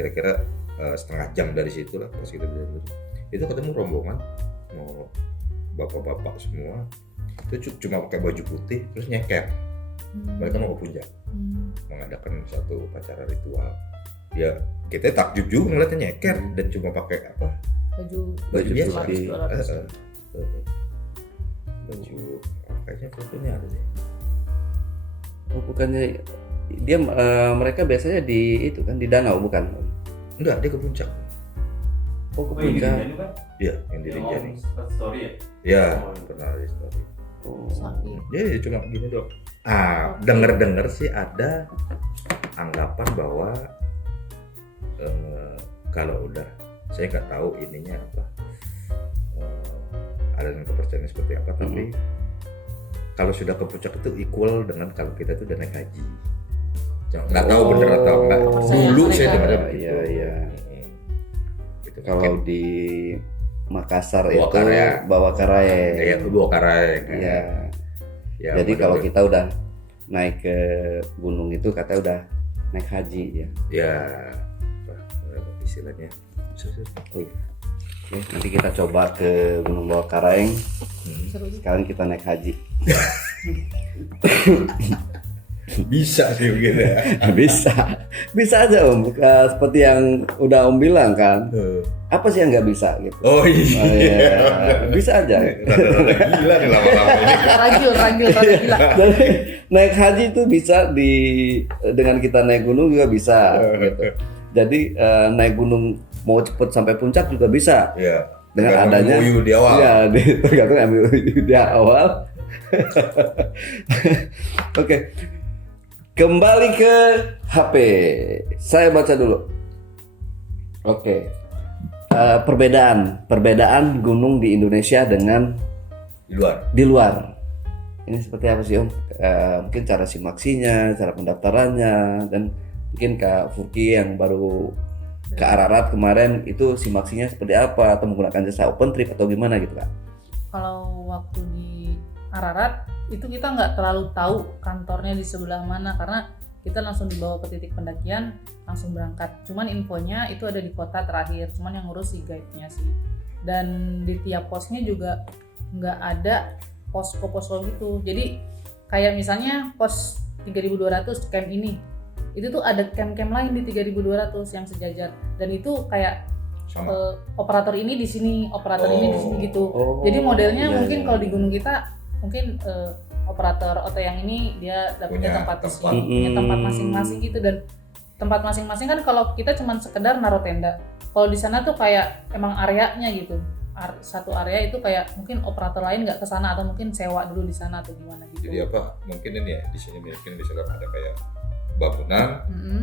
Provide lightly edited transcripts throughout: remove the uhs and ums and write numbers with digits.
kira-kira setengah jam dari situ lah pas kita jalan itu ketemu rombongan mau bapak-bapak semua itu cuma pakai baju putih terus nyeker. Mereka mau ke puncak mengadakan satu upacara ritual. Ya kita takjub juga ngeliatnya nyeker dan cuma pakai apa baju biasa baju kayaknya fotonya ada deh. Oh, bukannya dia mereka biasanya di itu kan di danau bukan? Enggak, dia ke puncak. Oh, ke puncak. Iya, yang di Rinjani. Story ya? Iya, pernah di story. Oh. Dia cuma gini dong. Dengar sih ada anggapan bahwa kalau udah saya nggak tahu ininya apa aliran kepercayaan seperti apa, tapi kalau sudah ke puncak itu equal dengan kalau kita tuh udah naik haji. Nggak tahu bener atau enggak. Dulu saya dengar begitu. Iya. Gitu. Kalau di Makassar Bawa itu Karaya. bawa Karaeng. Iya, ke bawa Karaeng. Iya. Ya, Jadi kalau mudah-mudahan. kita udah naik ke gunung itu katanya udah naik haji ya. Ya apa istilahnya. Oh, iya. Oke, nanti kita coba ke Gunung Bawah Karaeng. Sekarang kita naik haji. Bisa sih begitu ya. bisa aja Om. Seperti yang udah Om bilang kan. Apa sih yang nggak bisa gitu? Oh iya. iya. Bisa aja. Rada-rada gila nih lama-lama ini. Ragil gila. Jadi naik haji itu bisa dengan kita naik gunung juga bisa. Gitu. Jadi naik gunung mau cepet sampai puncak juga bisa. Iya. Dengan adanya MOU di awal. Iya, tergantung MOU di awal. Oke. Kembali ke HP. Saya baca dulu. Oke. Perbedaan gunung di Indonesia dengan Di luar. Ini seperti apa sih Om? Mungkin cara simaksinya, cara pendaftarannya, dan mungkin Kak Furki yang baru ke Ararat kemarin itu simaksinya seperti apa, atau menggunakan jasa open trip atau gimana gitu Kak? Kalau waktu di Ararat itu kita nggak terlalu tahu kantornya di sebelah mana karena kita langsung dibawa ke titik pendakian langsung berangkat. Cuman infonya itu ada di kota terakhir, cuman yang ngurus si guide-nya sih. Dan di tiap posnya juga nggak ada posko gitu. Jadi kayak misalnya pos 3200 camp ini, itu tuh ada camp-camp lain di 3200 yang sejajar. Dan itu kayak operator ini di sini, operator ini di sini gitu. Jadi modelnya mungkin kalau di gunung kita mungkin operator OT yang ini dia dapetnya tempat masing-masing gitu, dan tempat masing-masing kan kalau kita cuma sekedar naruh tenda. Kalau di sana tuh kayak emang areanya gitu. Satu area itu kayak mungkin operator lain nggak kesana atau mungkin sewa dulu di sana atau gimana gitu. Jadi apa? Mungkin ini ya di sini mungkin misalkan ada kayak bangunan,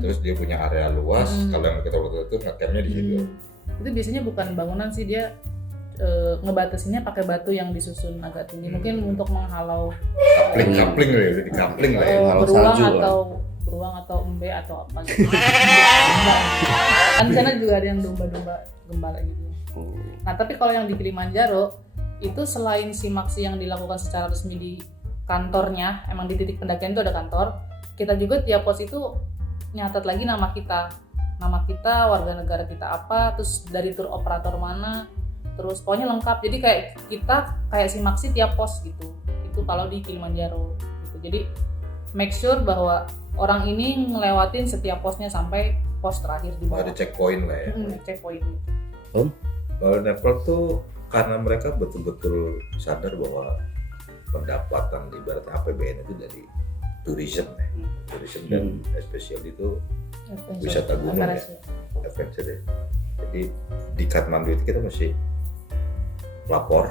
terus dia punya area luas. Kalau yang kita waktu itu ngecampnya di situ. Itu biasanya bukan bangunan sih, dia ngebatasinya pakai batu yang disusun agak tinggi, mungkin untuk menghalau Kapling lah ya, di kapling lah ya. beruang atau embe atau apa gitu. Kan di sana juga ada yang domba-domba gembala gitu. Nah tapi kalau yang di Kilimanjaro itu selain simaksi yang dilakukan secara resmi di kantornya, emang di titik pendakian itu ada kantor, kita juga tiap pos itu nyatat lagi nama kita, warga negara kita apa, terus dari tour operator mana, terus pokoknya lengkap. Jadi kayak kita kayak simaksi tiap pos gitu. Itu kalau di Kilimanjaro gitu. Jadi make sure bahwa orang ini ngelewatin setiap posnya sampai pos terakhir di bawah. Ada checkpoint lah ya. Checkpoint. Kalau Nepal tuh karena mereka betul-betul sadar bahwa pendapatan ibaratnya APBN itu dari tourism ya. Tourism dan especially itu wisata gunung ya. Adventure ya. Jadi di Kathmandu itu kita mesti lapor,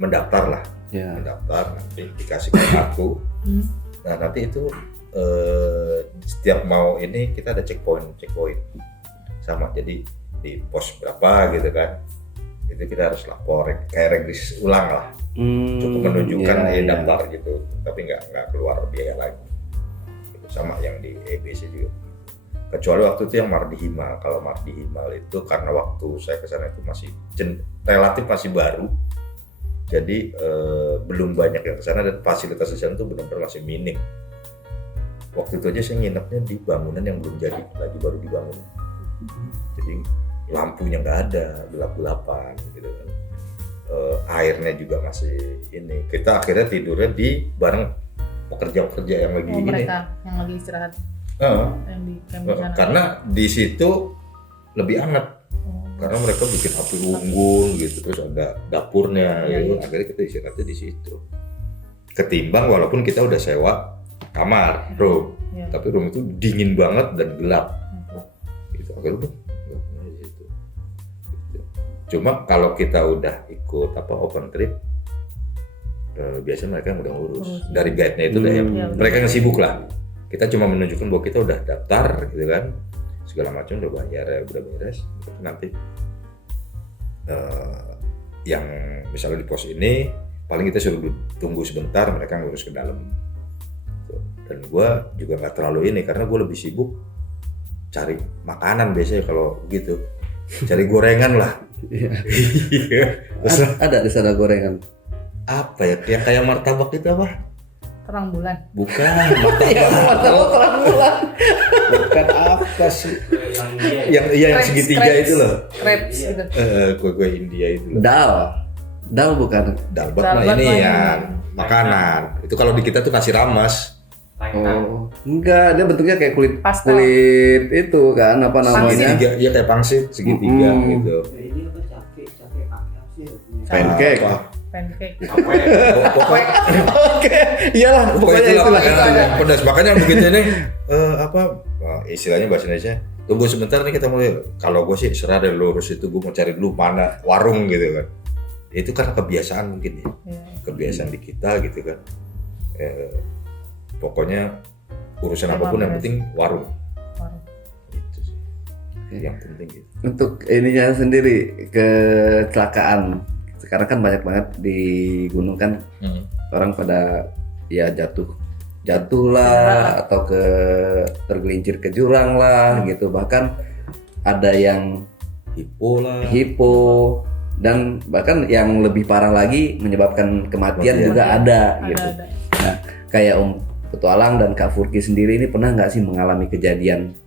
mendaftar lah. Mendaftar, nanti dikasih kartu. Nah nanti itu setiap mau ini kita ada checkpoint sama, jadi di pos berapa gitu kan, itu kita harus lapor kayak regis ulang lah. Cukup menunjukkan daftar gitu, tapi nggak keluar biaya lagi gitu. Sama yang di EBC juga, kecuali waktu itu yang Mardi Himal. Kalau Mardi Himal itu karena waktu saya kesana itu masih relatif masih baru, jadi belum banyak yang kesana dan fasilitas di sana tuh benar-benar masih minim. Waktu itu aja saya nginepnya di bangunan yang belum jadi, lagi baru dibangun. lampunya nggak ada, gelap-gelapan gitu kan. Airnya juga masih ini. Kita akhirnya tidurnya di bareng pekerja-pekerja yang lagi ini. mereka yang lagi istirahat yang di camp di sana. Karena di situ lebih hangat. Karena mereka bikin api unggun gitu, terus ada dapurnya Iya, gitu. iya. Akhirnya kita istirahatnya di situ. Ketimbang walaupun kita udah sewa kamar, room, Iya. tapi room itu dingin banget dan gelap. Gitu. Akhirnya udah di situ. Gitu. Cuma kalau kita udah ikut open trip, biasanya mereka yang udah ngurus. Urus, ya. Dari guide-nya itu udah yang Iya, mereka yang sibuk lah. Kita cuma menunjukkan bahwa kita udah daftar gitu kan, segala macam udah bayar, udah beres. Nanti yang misalnya di pos ini paling kita suruh tunggu sebentar, mereka ngurus ke dalam. Dan gue juga nggak terlalu ini karena gue lebih sibuk cari makanan biasanya kalau gitu, cari gorengan lah. Iya. Terus Ada di sana gorengan. apa ya, yang kayak martabak itu apa? Terang bulan. Bukan Ya, martabak. martabak terang bulan. Bukan apa sih? Yang Crepes, segitiga crepes. itu loh. Crepes gitu. Kue-kue India itu loh. Dal bukan. Dalbat Dalbat mah ini mah ya ini. makanan. Itu kalau di kita tuh nasi rames. Oh, enggak, dia bentuknya kayak kulit Pastel. kulit itu kan apa namanya? Segitiga, iya kayak pangsit segitiga gitu. Pancake. Apa? Pancake. Pokoknya Oke, iyalah pokoknya itulah. yang pedas. Makanya begitu ini istilahnya bahasa Indonesia. Tunggu sebentar nih kita mulai. Kalau gue sih serah dari lurus itu gue mau cari dulu mana warung gitu kan. Itu karena kebiasaan mungkin ya. Iya. Kebiasaan di kita gitu kan. Pokoknya urusan Memang apapun yang beres. penting warung. Warung. Itu sih. Yang penting gitu. Untuk ininya sendiri kecelakaan. Sekarang kan banyak banget di gunung kan orang pada ya jatuh lah atau tergelincir ke jurang lah gitu, bahkan ada yang Hipo lah. hipo dan bahkan yang lebih parah lagi menyebabkan kematian Kematian. juga ada Ada gitu. ada. Nah, kayak Om Petualang dan Kak Furki sendiri ini pernah nggak sih mengalami kejadian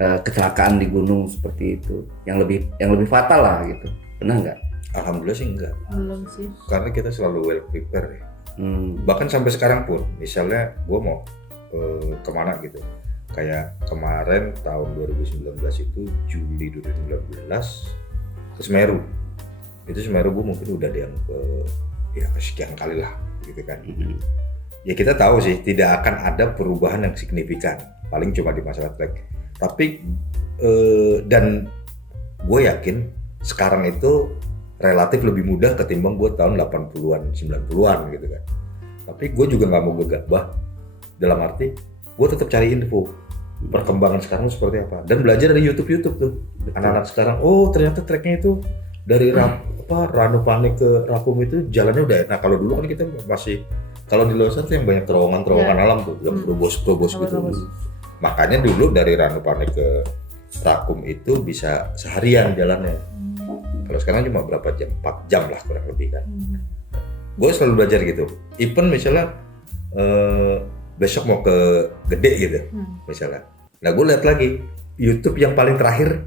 kecelakaan di gunung seperti itu yang lebih fatal lah gitu, pernah nggak? Alhamdulillah sih enggak. Belum sih. Karena kita selalu well prepare ya. Hmm. Bahkan sampai sekarang pun misalnya gue mau kemana gitu, kayak kemarin tahun 2019 itu Juli 2019 ke Semeru. Itu Semeru gue mungkin udah yang ke sekian kali lah gitu kan. Ya kita tahu sih tidak akan ada perubahan yang signifikan, paling cuma di masalah trek. Tapi dan gue yakin sekarang itu relatif lebih mudah ketimbang gue tahun 80-an, 90-an gitu kan. Tapi gue juga nggak mau gegabah, dalam arti gue tetap cari info perkembangan sekarang seperti apa dan belajar dari YouTube tuh. Anak-anak sekarang, oh ternyata treknya itu dari Ranupane ke Rakum itu jalannya udah enak. Kalau dulu kan kita masih, kalau di Losan tuh yang banyak terowongan alam tuh, yang probos gitu. Probos. Makanya dulu dari Ranupane ke Rakum itu bisa seharian jalannya. Kalau sekarang cuma berapa jam? 4 jam lah kurang lebih kan. Gue selalu belajar gitu. Even misalnya besok mau ke Gede gitu, misalnya. Nah gue lihat lagi YouTube yang paling terakhir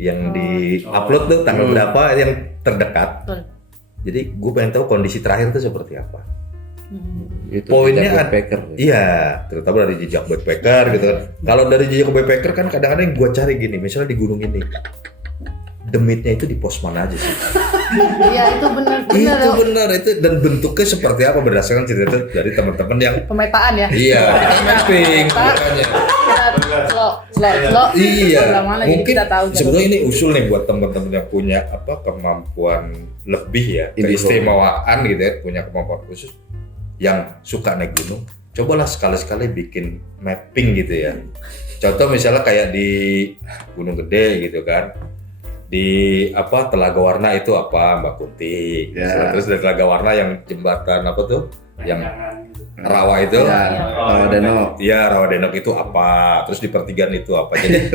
yang di upload tuh tanggal berapa yang terdekat. Betul. Jadi gue pengen tahu kondisi terakhir itu seperti apa. Itu Poinnya jejak backpacker. Iya, terutama dari jejak backpacker gitu kan. Kalau dari jejak backpacker kan kadang-kadang gue cari gini, misalnya di gunung ini, demitnya itu di pos mana aja sih? Iya itu benar Itu benar itu, dan bentuknya seperti apa berdasarkan cerita dari teman-teman yang pemetaan ya. iya mapping makanya. Slow. Iya, Sebelah mana, jadi mungkin kita tahu. sebetulnya ini usul nih buat teman-teman yang punya kemampuan lebih ya, keistimewaan gitu ya, punya kemampuan khusus yang suka naik gunung, cobalah sekali-sekali bikin mapping gitu ya. Contoh misalnya kayak di Gunung Gede gitu kan, di Telaga Warna itu apa Mbak Kunti, Ya. terus dari Telaga Warna yang jembatan apa tuh, yang Rawa itu, Rawadenok. iya Rawadenok itu apa, terus di pertigaan itu apa, jadi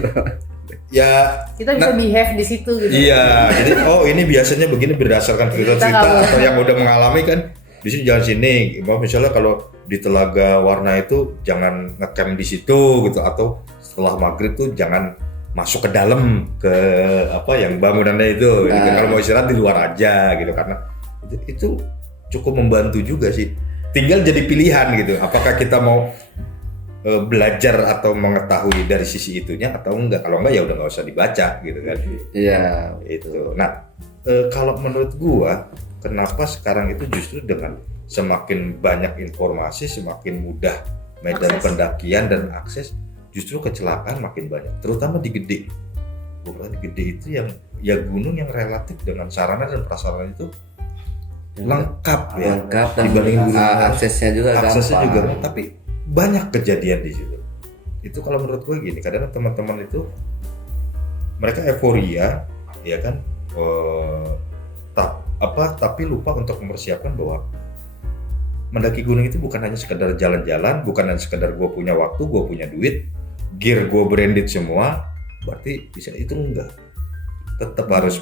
ya Kita bisa behave di situ gitu. iya, jadi ini biasanya begini berdasarkan cerita-cerita atau yang udah mengalami kan. Di sini jangan sini, misalnya kalau di Telaga Warna itu jangan ngecamp di situ gitu, atau setelah maghrib tuh jangan masuk ke dalam ke apa yang bangunannya itu. Gitu. Kalau mau istirahat di luar aja gitu karena itu cukup membantu juga sih. Tinggal jadi pilihan gitu. Apakah kita mau belajar atau mengetahui dari sisi itunya atau enggak? Kalau enggak ya udah nggak usah dibaca gitu kan. Iya. Itu. Nah, kalau menurut gua, kenapa sekarang itu justru dengan semakin banyak informasi, semakin mudah medan pendakian dan akses, justru kecelakaan makin banyak, terutama di Gede. Bukan di Gede itu yang ya gunung yang relatif dengan sarana dan prasarana itu lengkap ya. Lengkap dan dibanding gunung aksesnya juga gampang. Tapi banyak kejadian di situ. Itu kalau menurut gue gini, kadang teman-teman itu mereka euforia, ya kan, tapi lupa untuk mempersiapkan bahwa mendaki gunung itu bukan hanya sekedar jalan-jalan, bukan hanya sekedar gue punya waktu, gue punya duit, gear gue branded semua, berarti bisa itu enggak. Tetap harus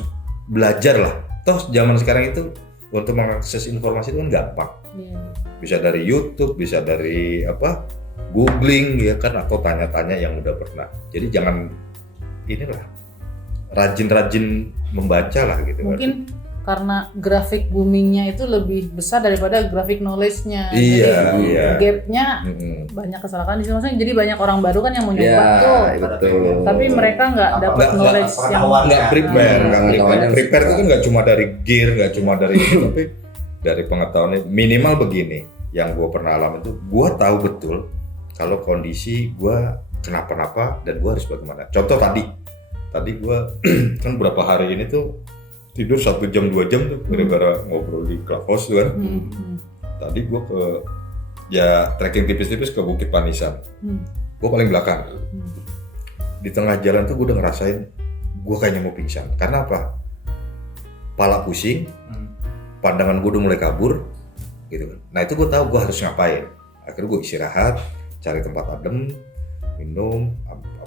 belajar lah. Toh zaman sekarang itu untuk mengakses informasi itu kan gampang. Bisa dari YouTube, bisa dari googling ya kan, atau tanya-tanya yang udah pernah. Jadi jangan inilah rajin-rajin membaca lah gitu. Mungkin karena grafik boomingnya itu lebih besar daripada grafik knowledge-nya. Iya, jadi iya. gap-nya banyak kesalahan di situ. Maksudnya jadi banyak orang baru kan yang mau nyoba tuh. Betul. Tapi mereka nggak dapat knowledge yang nggak prepare itu kan nggak cuma dari gear, nggak cuma dari itu, tapi dari pengetahuan. Minimal begini, yang gue pernah alami itu, gue tahu betul kalau kondisi gue kenapa-napa dan gue harus bagaimana. Contoh tadi gue kan beberapa hari ini tuh tidur 1 jam 2 jam tuh gara-gara ngobrol di clubhouse tuh kan. Tadi gue ke trekking tipis-tipis ke Bukit Panisan. Gue paling belakang. Di tengah jalan tuh gue udah ngerasain gue kayaknya mau pingsan. Karena apa? Pala pusing, pandangan gue udah mulai kabur, gitu kan. Nah itu gue tahu gue harus ngapain. Akhirnya gue istirahat, cari tempat adem, minum,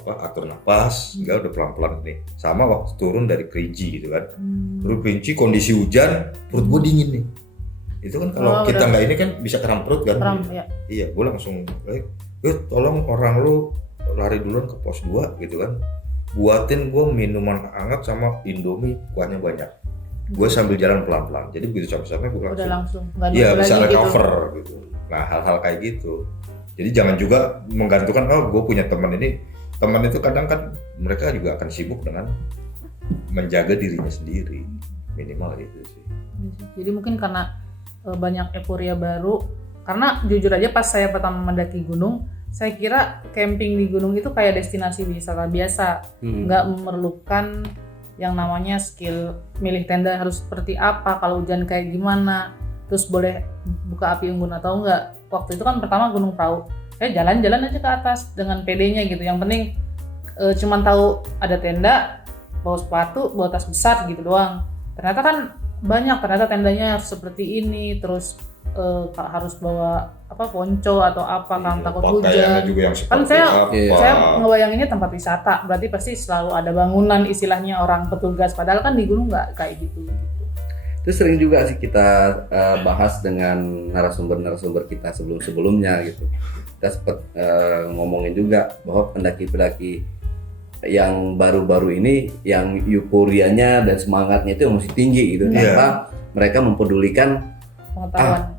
atur napas, enggak udah pelan-pelan nih. Sama waktu turun dari Kerinci gitu kan. Turun Kerinci kondisi hujan, perut gue dingin nih. Itu kan kalau kita nggak ini kan bisa kram perut kan. ya. Iya, gue langsung, tolong orang lu lari duluan ke pos 2 gitu kan. Buatin gue minuman hangat sama Indomie, kuahnya banyak. Gue sambil jalan pelan-pelan. Jadi begitu sampai gue langsung. Iya, bisa recover gitu. Nah, hal-hal kayak gitu. Jadi jangan juga menggantungkan gue punya teman ini. Teman itu kadang kan mereka juga akan sibuk dengan menjaga dirinya sendiri, minimal itu sih. Jadi mungkin karena banyak euforia baru, karena jujur aja pas saya pertama mendaki gunung, saya kira camping di gunung itu kayak destinasi wisata biasa, nggak memerlukan yang namanya skill milih tenda harus seperti apa, kalau hujan kayak gimana, terus boleh buka api unggun atau enggak. Waktu itu kan pertama Gunung Prau, jalan-jalan aja ke atas dengan PD-nya gitu. Yang penting cuman tahu ada tenda, bawa sepatu, bawa tas besar gitu doang. Ternyata kan banyak, ternyata tendanya harus seperti ini, terus harus bawa ponco atau apa kan takut hujan. Juga yang kan saya ngebayanginnya tempat wisata, berarti pasti selalu ada bangunan istilahnya orang petugas. Padahal kan di gunung nggak kayak gitu. Itu sering juga sih kita bahas dengan narasumber kita sebelumnya gitu. Kita sempat ngomongin juga bahwa pendaki-pendaki yang baru-baru ini yang euforianya dan semangatnya itu masih tinggi gitu, tanpa mereka mempedulikan pengetahuan.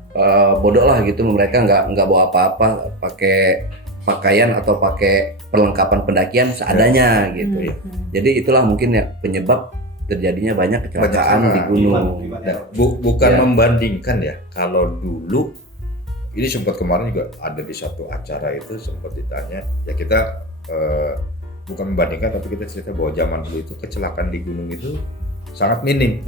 Bodoh lah gitu, mereka nggak bawa apa-apa, pakai pakaian atau pakai perlengkapan pendakian seadanya gitu ya. Jadi itulah mungkin ya penyebab terjadinya banyak kecelakaan di gunung. Bukan membandingkan ya. Kalau dulu ini sempat kemarin juga ada di satu acara itu sempat ditanya, ya kita bukan membandingkan tapi kita cerita bahwa zaman dulu itu kecelakaan di gunung itu sangat minim.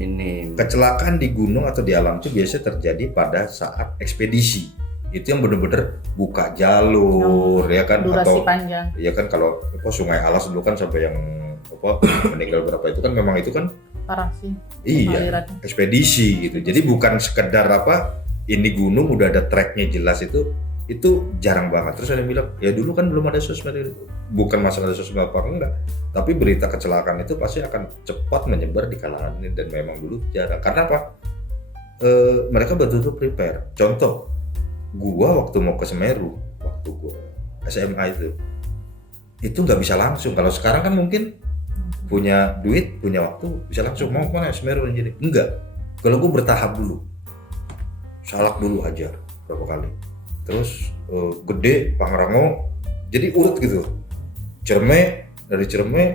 Kecelakaan di gunung atau di alam itu biasanya terjadi pada saat ekspedisi. Itu yang benar-benar buka jalur ya kan, durasi panjang. Ya kan kalau Sungai Alas dulu kan sampai yang meninggal berapa itu kan memang itu kan parah sih. Iya, ekspedisi gitu. Jadi bukan sekedar ini gunung udah ada treknya jelas, itu jarang banget. Terus ada yang bilang, ya dulu kan belum ada sosmed. Bukan masalah sosmed apa enggak, tapi berita kecelakaan itu pasti akan cepat menyebar di kalangan ini, dan memang dulu jarang. Karena apa? Mereka betul-betul prepare. Contoh, gua waktu mau ke Semeru, waktu gua SMA itu nggak bisa langsung. Kalau sekarang kan mungkin punya duit, punya waktu, bisa langsung mau kemana Semeru jadi. Enggak, kalau gue bertahap dulu, Salak dulu aja berapa kali, terus Gede, Pangrango, jadi urut gitu. Cerme, dari Cerme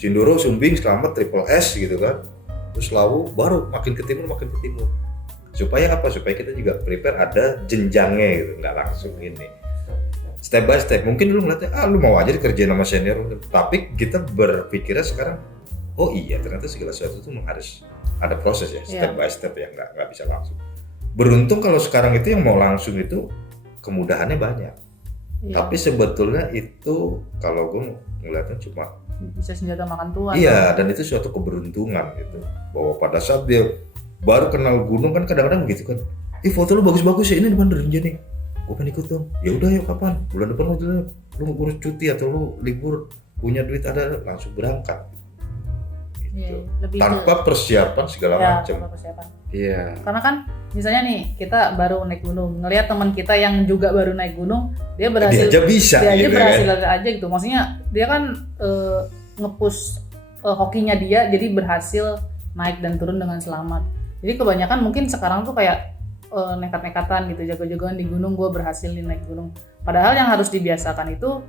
Sindoro, Sumbing, Slamet, Triple S gitu kan, terus Lawu, baru makin ke timur. Supaya apa? Supaya kita juga prepare ada jenjangnya gitu, nggak langsung ini. Step by step. Mungkin dulu ngeliatnya, lu mau aja dikerjain sama senior. Tapi kita berpikirnya sekarang, oh iya ternyata segala sesuatu itu harus ada proses ya, step by step ya, nggak bisa langsung. Beruntung kalau sekarang itu yang mau langsung itu kemudahannya banyak. Tapi sebetulnya itu kalau gue ngeliatnya cuma bisa senjata makan tuan. Iya, dan itu suatu keberuntungan gitu. Bahwa pada saat dia baru kenal gunung kan kadang-kadang begitu kan. Foto lu bagus-bagus ya, ini di mana Rinjani? Gue pengen ikut dong. Ya udah yuk, kapan? Bulan depan aja lu mau urus cuti atau lu libur, punya duit ada, langsung berangkat. Gitu. Tanpa persiapan segala macam. Tanpa persiapan. Iya. Karena kan misalnya nih kita baru naik gunung, ngelihat teman kita yang juga baru naik gunung, dia berhasil. Dia aja bisa. Dia aja gitu berhasil kan? aja gitu. Maksudnya dia kan nge-push hokinya dia, jadi berhasil naik dan turun dengan selamat. Jadi kebanyakan mungkin sekarang tuh kayak nekat-nekatan gitu, jago-jagoan di gunung, gue berhasil di naik gunung. Padahal yang harus dibiasakan itu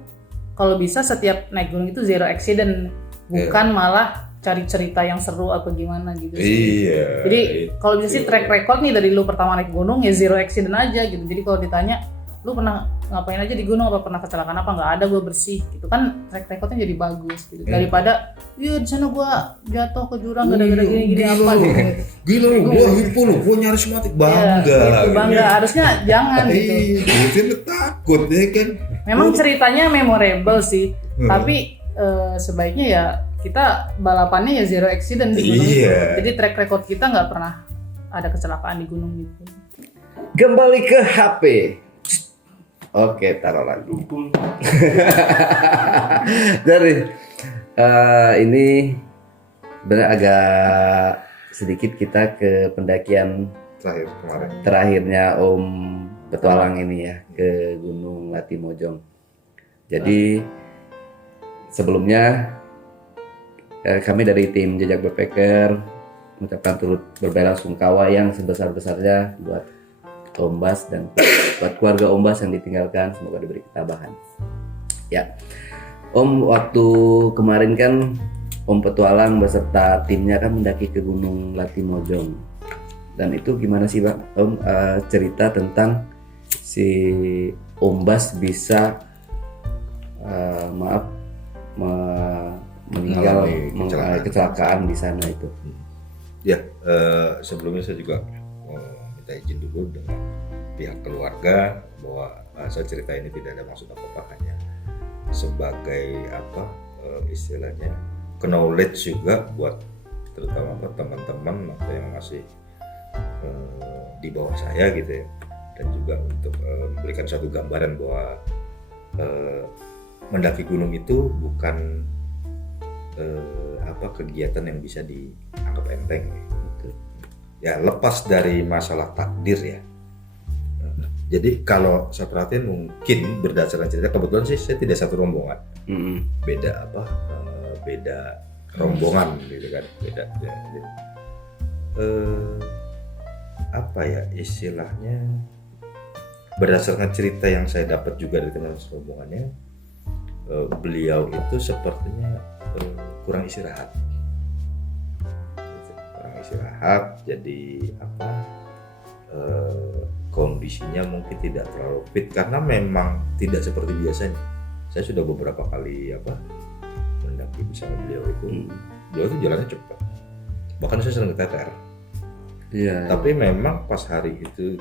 kalau bisa setiap naik gunung itu zero accident, bukan malah cari cerita yang seru apa gimana gitu sih. Iya. Jadi kalau bisa sih track record nih dari lu pertama naik gunung ya zero accident aja gitu. Jadi kalau ditanya lu pernah ngapain aja di gunung, apa pernah kecelakaan apa, nggak ada, gue bersih gitu kan, track recordnya jadi bagus gitu. Daripada iya di sana gue jatuh ke jurang gara-gara gini apa gitu. Gila lu, gue hipo lu, gue nyaris mati, bangga. Gitu, bangga, harusnya jangan gitu. Itu takut ya kan. Memang ceritanya memorable sih, tapi sebaiknya ya kita balapannya ya zero accident di gunung. Jadi track record kita nggak pernah ada kecelakaan di gunung gitu. Kembali ke HP. Oke, taruh lagi. Dari ini benar agak sedikit kita ke pendakian terakhirnya Om petualang ini ya, ke Gunung Latimojong. Jadi sebelumnya kami dari tim Jejak Backpacker mengucapkan turut berbelasungkawa yang sebesar-besarnya buat Om Bas dan buat keluarga Om Bas yang ditinggalkan, semoga diberi ketabahan. Ya, Om, waktu kemarin kan Om petualang beserta timnya kan mendaki ke Gunung Latimojong. Dan itu gimana sih Bang Om, cerita tentang si Om Bas bisa meninggal kecelakaan di sana itu. Ya, sebelumnya saya juga minta izin dulu dengan pihak keluarga bahwa saya cerita ini tidak ada maksud apa-apa, hanya sebagai istilahnya knowledge juga buat terutama buat teman-teman yang masih di bawah saya gitu ya, dan juga untuk memberikan satu gambaran bahwa mendaki gunung itu bukan kegiatan yang bisa dianggap enteng gitu. Ya lepas dari masalah takdir ya. Jadi kalau saya perhatiin mungkin berdasarkan cerita, kebetulan sih saya tidak satu rombongan, beda rombongan gitu kan, beda ya. Istilahnya berdasarkan cerita yang saya dapat juga dari teman rombongannya, beliau itu sepertinya kurang istirahat, jadi kondisinya mungkin tidak terlalu fit karena memang tidak seperti biasanya. Saya sudah beberapa kali mendaki bersama beliau itu, beliau itu jalannya cepat, bahkan saya sering keteter. Tapi memang pas hari itu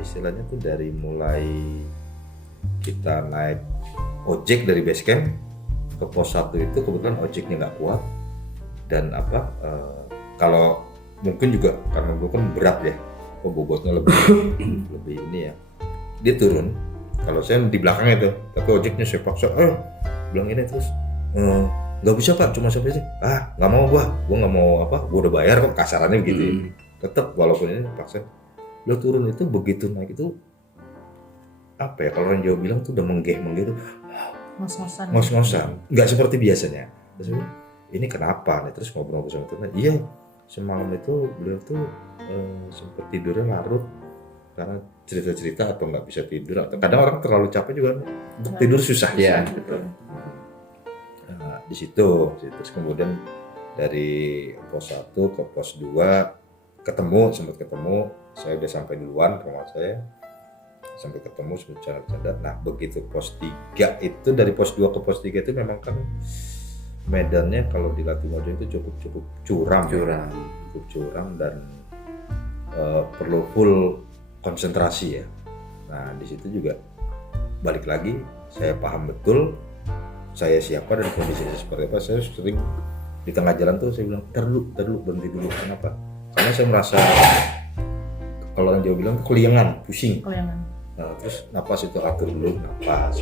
istilahnya tuh dari mulai kita naik ojek dari base camp ke pos 1 itu kebetulan ojeknya nggak kuat, dan kalau mungkin juga karena gue kan berat ya, bobotnya lebih ini ya, dia turun. Kalau saya di belakang itu, tapi ojeknya saya paksa, bilang ini terus, nggak bisa Pak, cuma sampai sih, nggak mau gue nggak mau gue udah bayar kok, kasarannya begitu. Tetap walaupun ini paksa, lo turun itu begitu naik itu kalau orang Jawa bilang tuh udah menggeh tuh, ngos-ngosan. ngos-ngosan, nggak seperti biasanya. Terus ini kenapa nih, terus ngobrol sama teman, iya semalam itu beliau tuh sempat tidurnya larut karena cerita-cerita atau nggak bisa tidur, atau kadang orang terlalu capek juga untuk tidur susah. Iya. Gitu. Nah, di situ terus kemudian dari pos 1 ke pos 2 sempat ketemu, saya udah sampai duluan ke rumah saya, sampai ketemu sempat bercanda. Nah begitu pos 3 itu, dari pos 2 ke pos 3 itu memang kan medannya kalau di Latimojong itu cukup curam, cukup curam dan perlu full konsentrasi ya. Nah di situ juga balik lagi saya paham betul saya siapa dan kondisinya seperti apa. Saya sering di tengah jalan tuh saya bilang ntar dulu berhenti dulu. Kenapa? Karena saya merasa kalau orang Jawa bilang keliengan, pusing. Nah, terus napas itu atur dulu, napas.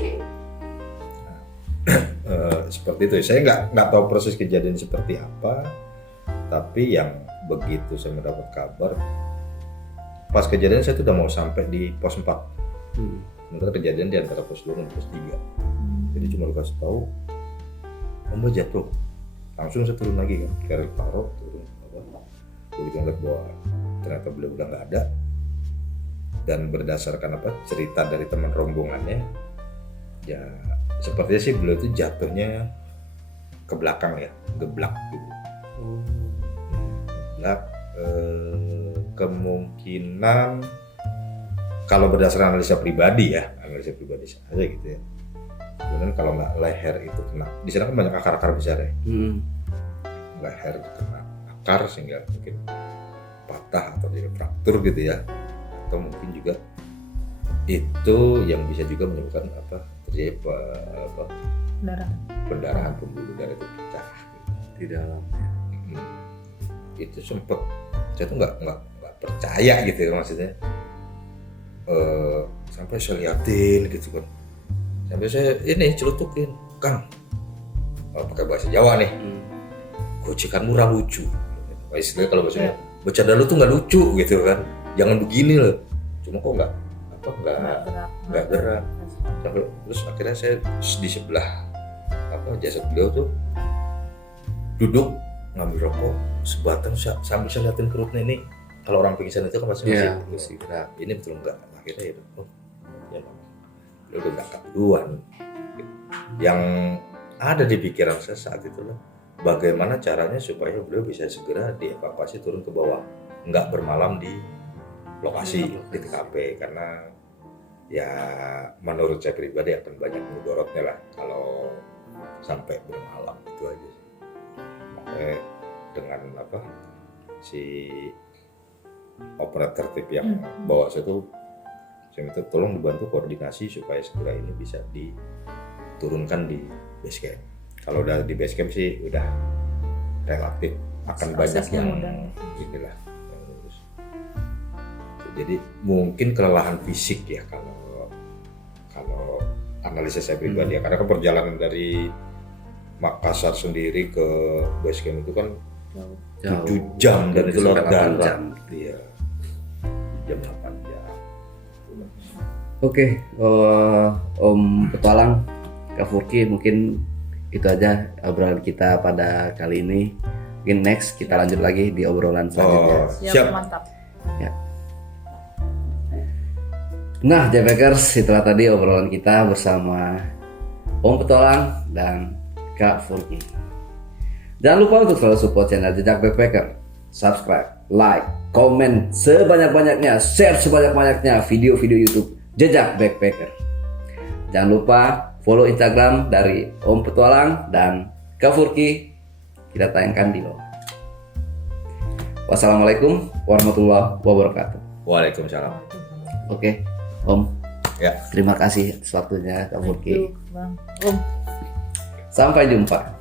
Seperti itu. Saya nggak tahu proses kejadian seperti apa, tapi yang begitu saya mendapat kabar pas kejadian saya tuh udah mau sampai di pos 4. Sementara kejadian di antara pos 2 dan pos 3. Jadi cuma dikasih tahu Mbak jatuh, langsung saya turun lagi kan, keril paro turun begitu ngeliat bahwa ternyata beliau udah nggak ada, dan berdasarkan cerita dari teman rombongannya ya sepertinya sih beliau itu jatuhnya ke belakang ya, geblak gitu. Geblak, kemungkinan kalau berdasarkan analisa pribadi saja gitu ya. Kemudian kalau nggak leher itu kena, di sana kan banyak akar-akar besar ya. Leher itu kena akar sehingga mungkin patah atau jadi fraktur gitu ya. Atau mungkin juga itu yang bisa juga menyebabkan terjadi pendarahan pembuluh darah itu pecah gitu Di dalam. Itu sempet saya tuh nggak percaya gitu ya maksudnya. Sampai saya liatin gitu kan, sampai saya ini celutukin, Kang, pakai bahasa Jawa nih, gocekan murah lucu, istilahnya kalau bahasanya bercanda lu tuh nggak lucu gitu kan, jangan begini loh, cuma kok nggak gerak. Sampai terus akhirnya saya di sebelah jasad beliau tuh duduk ngambil rokok sebatang sambil saya liatin perutnya ini. Kalau orang pingsan itu kan masih gerak, ini betul enggak? Akhirnya ya udah berangkat duluan. Yang ada di pikiran saya saat itu bagaimana caranya supaya beliau bisa segera dievakuasi turun ke bawah, nggak bermalam di lokasi di TKP, karena ya menurut saya pribadi akan banyak mudorotnya lah kalau sampai bermalam, itu aja sih. Makanya dengan si operator tip yang bawa saya tuh, saya minta tolong dibantu koordinasi supaya segera ini bisa diturunkan di base camp. Kalau udah di base camp sih udah relatif akan banyak yang inilah yang lulus. Jadi mungkin kelelahan fisik ya kalau analisis saya pribadi ya, karena kan perjalanan dari Makassar sendiri ke base camp itu kan 7 jam dan itu lewat darat. Iya. Jam 8 jam. Oke, Om Petualang, Kak Furki, mungkin itu aja obrolan kita pada kali ini. Mungkin next kita lanjut lagi di obrolan selanjutnya. Siap. Mantap. Ya. Nah, J-Packers, itulah tadi obrolan kita bersama Om Petualang dan Kak Furki. Jangan lupa untuk selalu support channel Jejak Backpacker, subscribe, like, komen sebanyak-banyaknya, share sebanyak-banyaknya video-video YouTube Jejak Backpacker. Jangan lupa follow Instagram dari Om Petualang dan Kak Furki, kita tayangkan di bawah. Wassalamualaikum warahmatullahi wabarakatuh. Waalaikumsalam. Oke, Om. Ya. Terima kasih atas waktunya Kak Furki. Bang. Om. Sampai jumpa.